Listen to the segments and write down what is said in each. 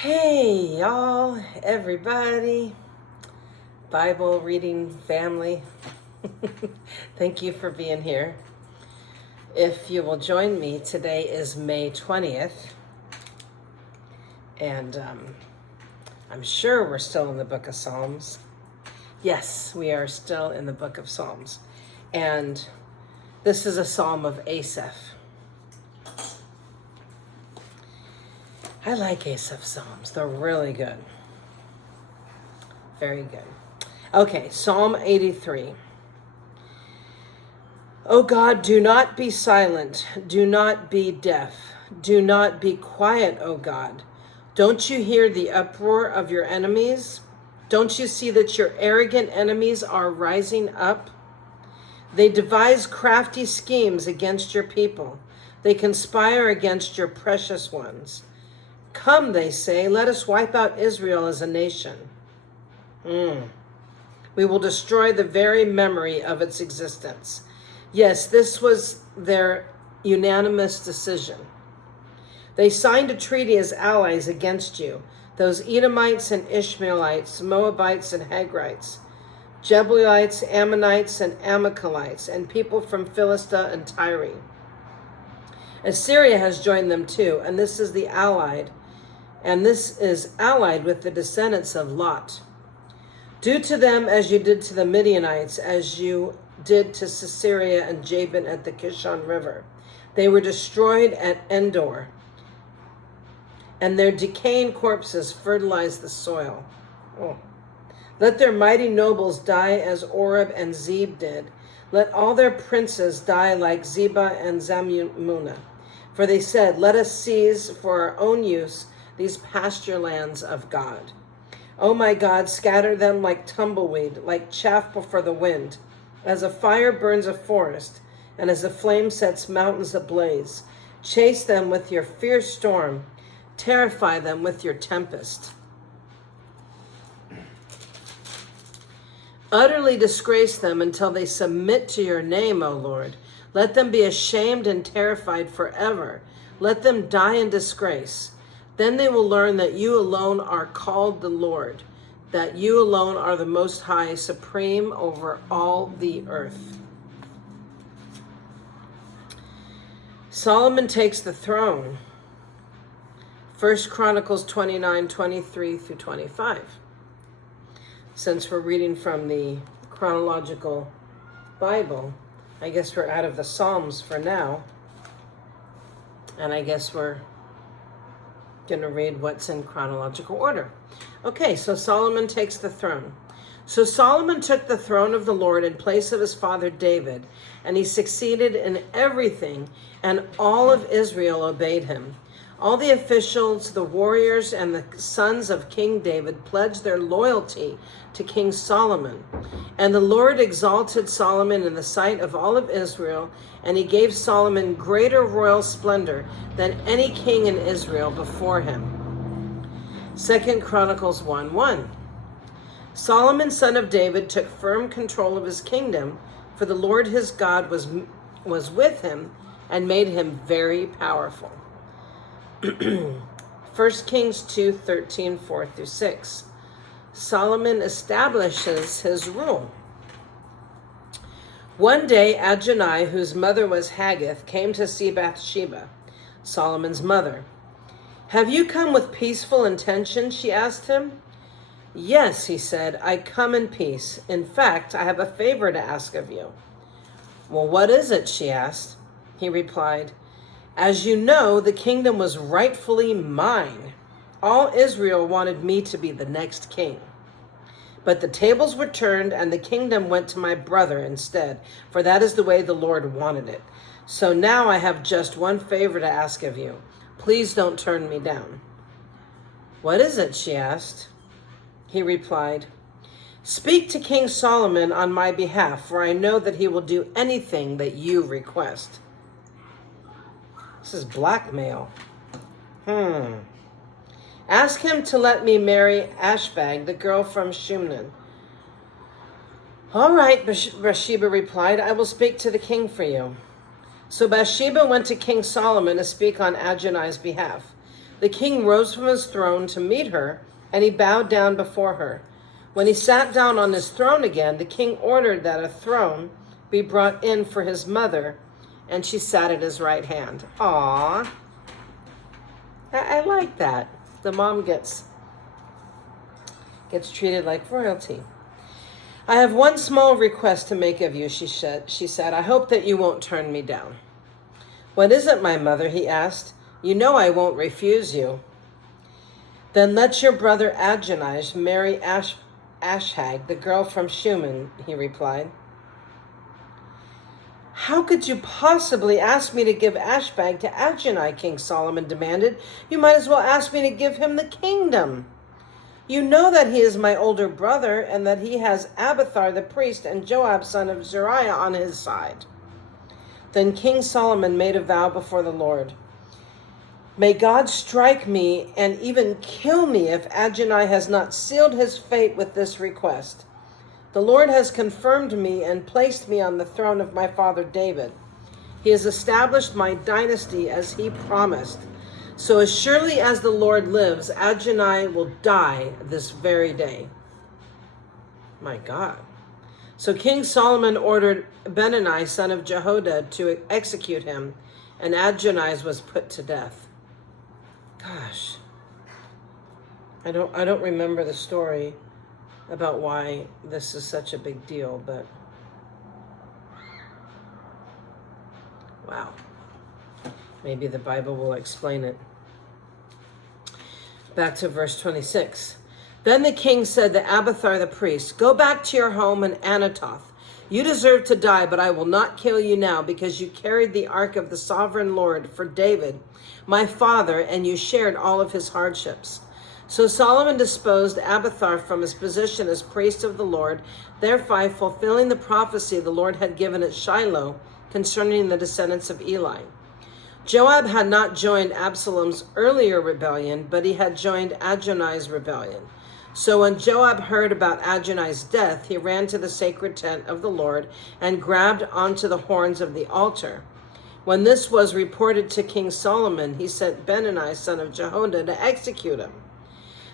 Hey, y'all, everybody, Bible reading family. Thank you for being here. If you will join me, today is May 20th, and I'm sure we're still in the book of Psalms. Yes, we are still in the book of Psalms, and this is a psalm of Asaph. I like Asaph Psalms. They're really good. Very good. Okay, Psalm 83. O God, do not be silent. Do not be deaf. Do not be quiet, O God. Don't you hear the uproar of your enemies? Don't you see that your arrogant enemies are rising up? They devise crafty schemes against your people. They conspire against your precious ones. Come, they say, let us wipe out Israel as a nation. We will destroy the very memory of its existence. Yes, this was their unanimous decision. They signed a treaty as allies against you, those Edomites and Ishmaelites, Moabites and Hagrites, Jebusites, Ammonites and Amalekites, and people from Philistia and Tyre. Assyria has joined them too, and this is allied with the descendants of Lot. Do to them as you did to the Midianites, as you did to Sisera and Jabin at the Kishon River. They were destroyed at Endor, and their decaying corpses fertilized the soil. Let their mighty nobles die as Oreb and Zeb did. Let all their princes die like Zebah and Zalmunna. For they said, let us seize for our own use these pasture lands of God. O my God, scatter them like tumbleweed, like chaff before the wind, as a fire burns a forest, and as a flame sets mountains ablaze. Chase them with your fierce storm, terrify them with your tempest. Utterly disgrace them until they submit to your name, O Lord. Let them be ashamed and terrified forever. Let them die in disgrace. Then they will learn that you alone are called the Lord, that you alone are the Most High, supreme over all the earth. Solomon takes the throne. 1 Chronicles 29, 23 through 25. Since we're reading from the chronological Bible, I guess we're out of the Psalms for now. And I guess we're going to read what's in chronological order. Okay, so Solomon takes the throne. So Solomon took the throne of the Lord in place of his father David, and he succeeded in everything, and all of Israel obeyed him. All the officials, the warriors, and the sons of King David pledged their loyalty to King Solomon. And the Lord exalted Solomon in the sight of all of Israel, and he gave Solomon greater royal splendor than any king in Israel before him. 2 Chronicles 1:1. Solomon, son of David, took firm control of his kingdom, for the Lord his God was with him and made him very powerful. 1 Kings 2:13, 4 through 6. Solomon establishes his rule. One day, Adonai, whose mother was Haggith, came to see Bathsheba, Solomon's mother. Have you come with peaceful intention? She asked him. Yes, he said, I come in peace. In fact, I have a favor to ask of you. Well, what is it? She asked. He replied, as you know, the kingdom was rightfully mine. All Israel wanted me to be the next king. But the tables were turned and the kingdom went to my brother instead, for that is the way the Lord wanted it. So now I have just one favor to ask of you. Please don't turn me down. What is it? She asked. He replied, speak to King Solomon on my behalf, for I know that he will do anything that you request. This is blackmail. Ask him to let me marry Ashbag, the girl from Shumnan. All right, Bathsheba replied, I will speak to the king for you. So Bathsheba went to King Solomon to speak on Adonai's behalf. The king rose from his throne to meet her, and he bowed down before her. When he sat down on his throne again, the king ordered that a throne be brought in for his mother, and she sat at his right hand. Aww. I like that. The mom gets treated like royalty. I have one small request to make of you, she said. I hope that you won't turn me down. What is it, my mother? He asked. You know I won't refuse you. Then let your brother Adonijah marry Ashag, the girl from Shunem, he replied. How could you possibly ask me to give Ashbag to Adonijah? King Solomon demanded. You might as well ask me to give him the kingdom. You know that he is my older brother, and that he has Abiathar the priest and Joab son of Zeruiah on his side. Then King Solomon made a vow before the Lord. May God strike me and even kill me if Adonijah has not sealed his fate with this request. The Lord has confirmed me and placed me on the throne of my father David. He has established my dynasty as he promised. So as surely as the Lord lives, Adonijah will die this very day. My God. So King Solomon ordered Benani, son of Jehoiada, to execute him, and Adonijah was put to death. Gosh. I don't remember the story about why this is such a big deal, but wow. Maybe the Bible will explain it. Back to verse 26. Then the king said to Abiathar the priest, Go back to your home in Anathoth. You deserve to die, but I will not kill you now, because you carried the ark of the sovereign Lord for David, my father, and you shared all of his hardships. So Solomon disposed Abiathar from his position as priest of the Lord, thereby fulfilling the prophecy the Lord had given at Shiloh concerning the descendants of Eli. Joab had not joined Absalom's earlier rebellion, but he had joined Adonijah's rebellion. So when Joab heard about Adonijah's death, he ran to the sacred tent of the Lord and grabbed onto the horns of the altar. When this was reported to King Solomon, he sent Benani, son of Jehoiada, to execute him.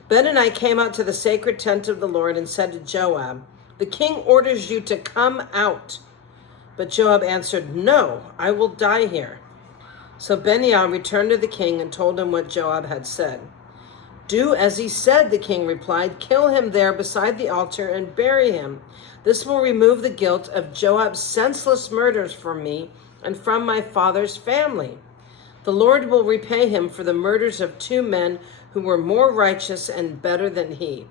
Benani came out to the sacred tent of the Lord and said to Joab, The king orders you to come out. But Joab answered, No, I will die here. So Benaiah returned to the king and told him what Joab had said. Do as he said, the king replied. Kill him there beside the altar and bury him. This will remove the guilt of Joab's senseless murders from me and from my father's family. The Lord will repay him for the murders of two men who were more righteous and better than he.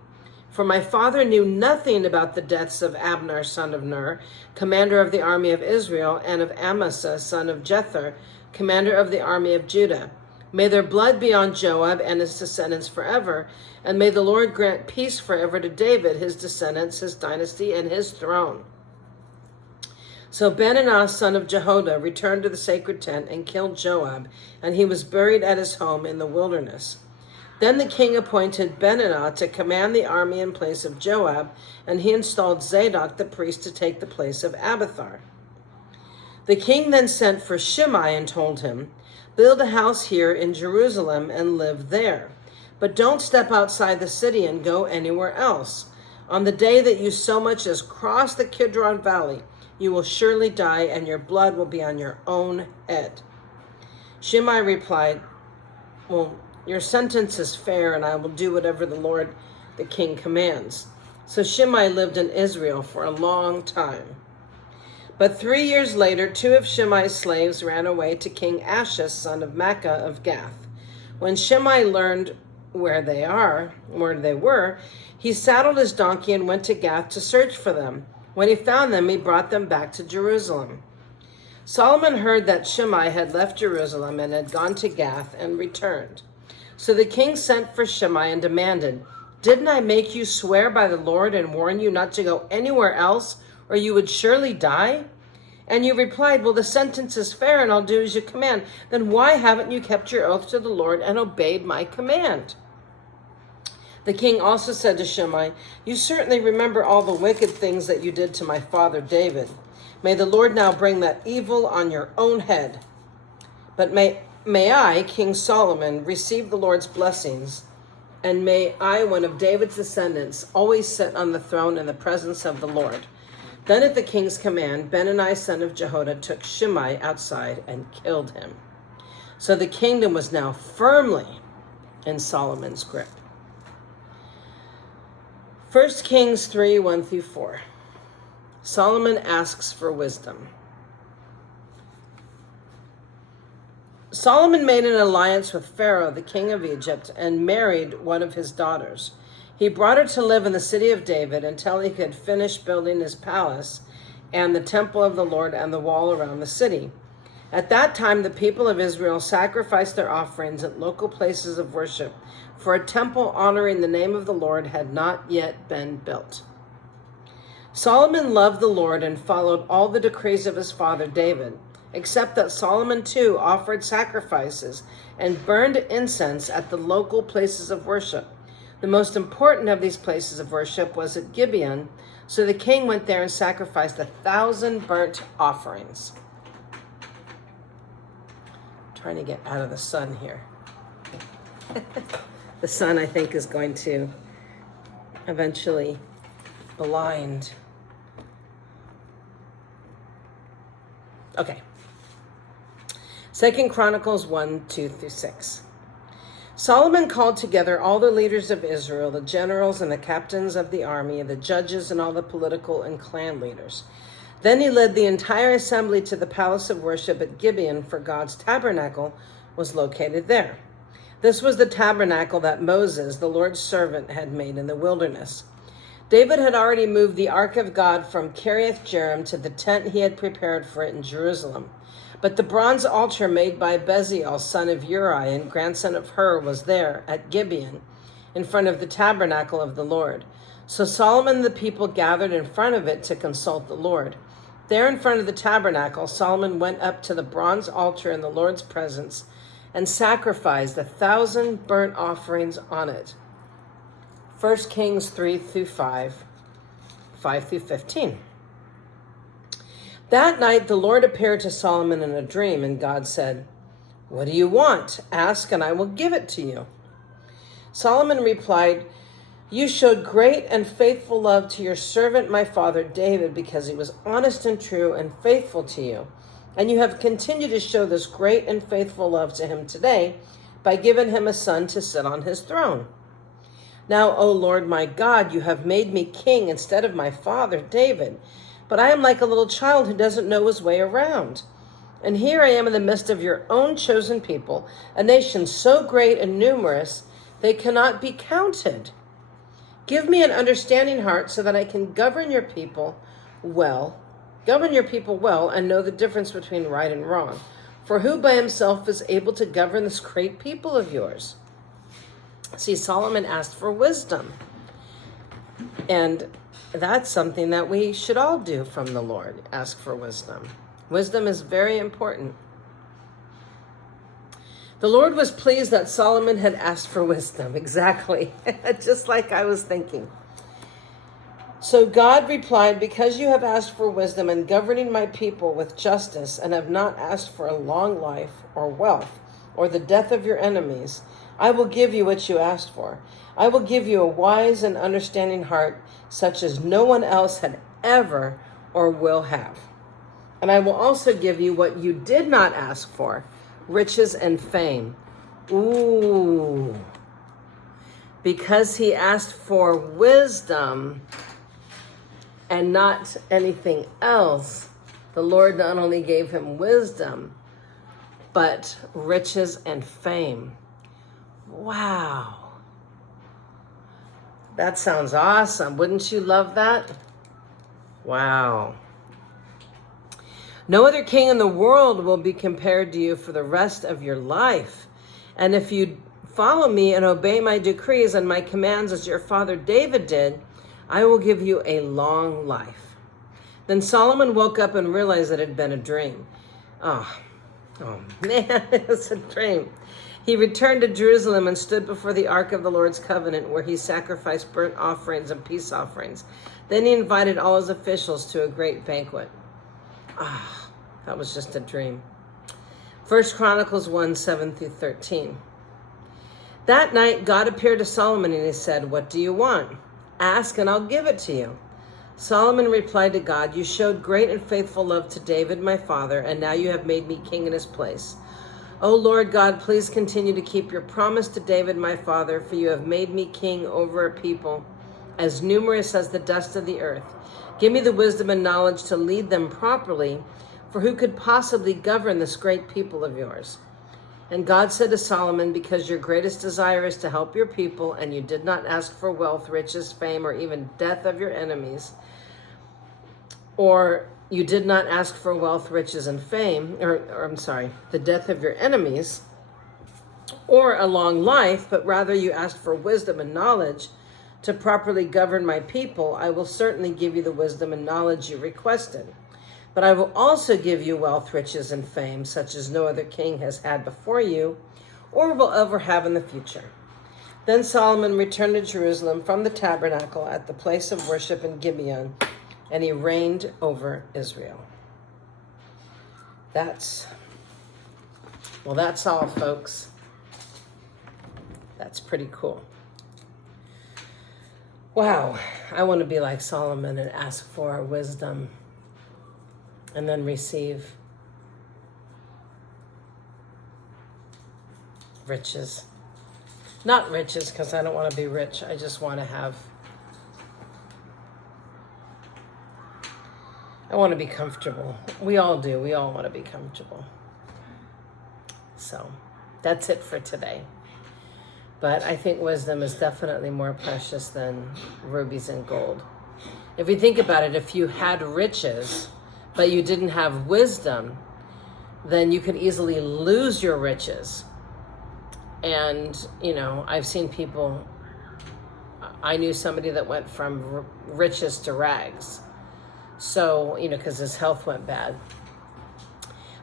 For my father knew nothing about the deaths of Abner, son of Ner, commander of the army of Israel, and of Amasa, son of Jether, commander of the army of Judah. May their blood be on Joab and his descendants forever, and may the Lord grant peace forever to David, his descendants, his dynasty, and his throne. So Benaiah, son of Jehoiada, returned to the sacred tent and killed Joab, and he was buried at his home in the wilderness. Then the king appointed Benaiah to command the army in place of Joab, and he installed Zadok the priest to take the place of Abiathar. The king then sent for Shimei and told him, Build a house here in Jerusalem and live there. But don't step outside the city and go anywhere else. On the day that you so much as cross the Kidron Valley, you will surely die, and your blood will be on your own head. Shimei replied, Well, your sentence is fair, and I will do whatever the Lord the king commands. So Shimei lived in Israel for a long time. But 3 years later, 2 of Shimei's slaves ran away to King Achish, son of Maacah of Gath. When Shimei learned where they were, he saddled his donkey and went to Gath to search for them. When he found them, he brought them back to Jerusalem. Solomon heard that Shimei had left Jerusalem and had gone to Gath and returned. So the king sent for Shimei and demanded, Didn't I make you swear by the Lord and warn you not to go anywhere else, or you would surely die? And you replied, Well, the sentence is fair, and I'll do as you command. Then why haven't you kept your oath to the Lord and obeyed my command? The king also said to Shimei, You certainly remember all the wicked things that you did to my father David. May the Lord now bring that evil on your own head. But may May I, King Solomon, receive the Lord's blessings, and may I, one of David's descendants, always sit on the throne in the presence of the Lord. Then at the king's command, Benani, son of Jehoiada, took Shimei outside and killed him. So the kingdom was now firmly in Solomon's grip. 1 Kings 3, 1 through 4. Solomon asks for wisdom. Solomon made an alliance with Pharaoh, the king of Egypt, and married one of his daughters. He brought her to live in the city of David until he could finish building his palace and the temple of the Lord and the wall around the city. At that time, the people of Israel sacrificed their offerings at local places of worship, for a temple honoring the name of the Lord had not yet been built. Solomon loved the Lord and followed all the decrees of his father David, except that Solomon too offered sacrifices and burned incense at the local places of worship. The most important of these places of worship was at Gibeon, so the king went there and sacrificed 1,000 burnt offerings. Trying to get out of the sun here. The sun, I think, is going to eventually blind. Okay. 2 Chronicles 1, 2 through 6. Solomon called together all the leaders of Israel, the generals and the captains of the army, the judges and all the political and clan leaders. Then he led the entire assembly to the palace of worship at Gibeon, for God's tabernacle was located there. This was the tabernacle that Moses, the Lord's servant, had made in the wilderness. David had already moved the ark of God from Kiriath-Jearim to the tent he had prepared for it in Jerusalem. But the bronze altar made by Bezalel, son of Uri and grandson of Hur, was there at Gibeon, in front of the tabernacle of the Lord. So Solomon and the people gathered in front of it to consult the Lord. There in front of the tabernacle, Solomon went up to the bronze altar in the Lord's presence and sacrificed 1,000 burnt offerings on it. 1 Kings 3 through 5, 5 through 15. That night the Lord appeared to Solomon in a dream, and God said, "What do you want? Ask, and I will give it to you." Solomon replied, "You showed great and faithful love to your servant my father David, because he was honest and true and faithful to you. And you have continued to show this great and faithful love to him today by giving him a son to sit on his throne. Now, O Lord my God, you have made me king instead of my father David. But I am like a little child who doesn't know his way around. And here I am in the midst of your own chosen people, a nation so great and numerous they cannot be counted. Give me an understanding heart so that I can govern your people well, and know the difference between right and wrong. For who by himself is able to govern this great people of yours?" See, Solomon asked for wisdom. And that's something that we should all do from the Lord, ask for wisdom. Wisdom is very important. The Lord was pleased that Solomon had asked for wisdom. Exactly. Just like I was thinking. So God replied, "Because you have asked for wisdom in governing my people with justice and have not asked for a long life or wealth or the death of your enemies, I will give you what you asked for. I will give you a wise and understanding heart such as no one else had ever or will have. And I will also give you what you did not ask for, riches and fame." Ooh. Because he asked for wisdom and not anything else, the Lord not only gave him wisdom, but riches and fame. Wow. That sounds awesome. Wouldn't you love that? Wow. No other king in the world will be compared to you for the rest of your life. And if you follow me and obey my decrees and my commands as your father David did, I will give you a long life. Then Solomon woke up and realized that it had been a dream. Oh man, it was a dream. He returned to Jerusalem and stood before the ark of the Lord's covenant, where he sacrificed burnt offerings and peace offerings. Then he invited all his officials to a great banquet. That was just a dream. First Chronicles 1, 7 through 13. That night, God appeared to Solomon and he said, "What do you want? Ask and I'll give it to you." Solomon replied to God, "You showed great and faithful love to David, my father, and now you have made me king in his place. O Lord God, please continue to keep your promise to David, my father, for you have made me king over a people as numerous as the dust of the earth. Give me the wisdom and knowledge to lead them properly, for who could possibly govern this great people of yours?" And God said to Solomon, "Because your greatest desire is to help your people, and you did not ask for wealth, riches, fame, or even death of your enemies, or you did not ask for wealth, riches, and fame, the death of your enemies, or a long life, but rather you asked for wisdom and knowledge to properly govern my people, I will certainly give you the wisdom and knowledge you requested. But I will also give you wealth, riches, and fame, such as no other king has had before you, or will ever have in the future." Then Solomon returned to Jerusalem from the tabernacle at the place of worship in Gibeon, and he reigned over Israel. That's all, folks. That's pretty cool. Wow, I want to be like Solomon and ask for wisdom and then receive riches. Not riches, because I don't want to be rich. I just want to I want to be comfortable. We all do. We all want to be comfortable. So that's it for today. But I think wisdom is definitely more precious than rubies and gold. If you think about it, if you had riches, but you didn't have wisdom, then you could easily lose your riches. And, I've seen people, I knew somebody that went from riches to rags. So, because his health went bad.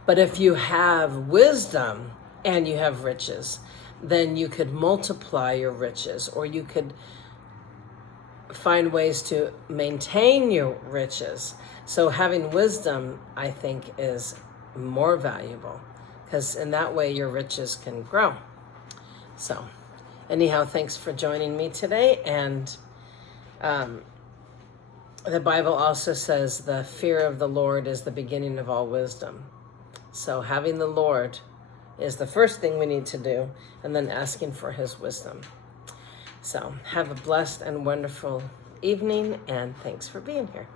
But if you have wisdom and you have riches, then you could multiply your riches, or you could find ways to maintain your riches. So having wisdom, I think, is more valuable, because in that way your riches can grow. So anyhow, thanks for joining me today. And the Bible also says the fear of the Lord is the beginning of all wisdom. So having the Lord is the first thing we need to do, and then asking for his wisdom. So have a blessed and wonderful evening, and thanks for being here.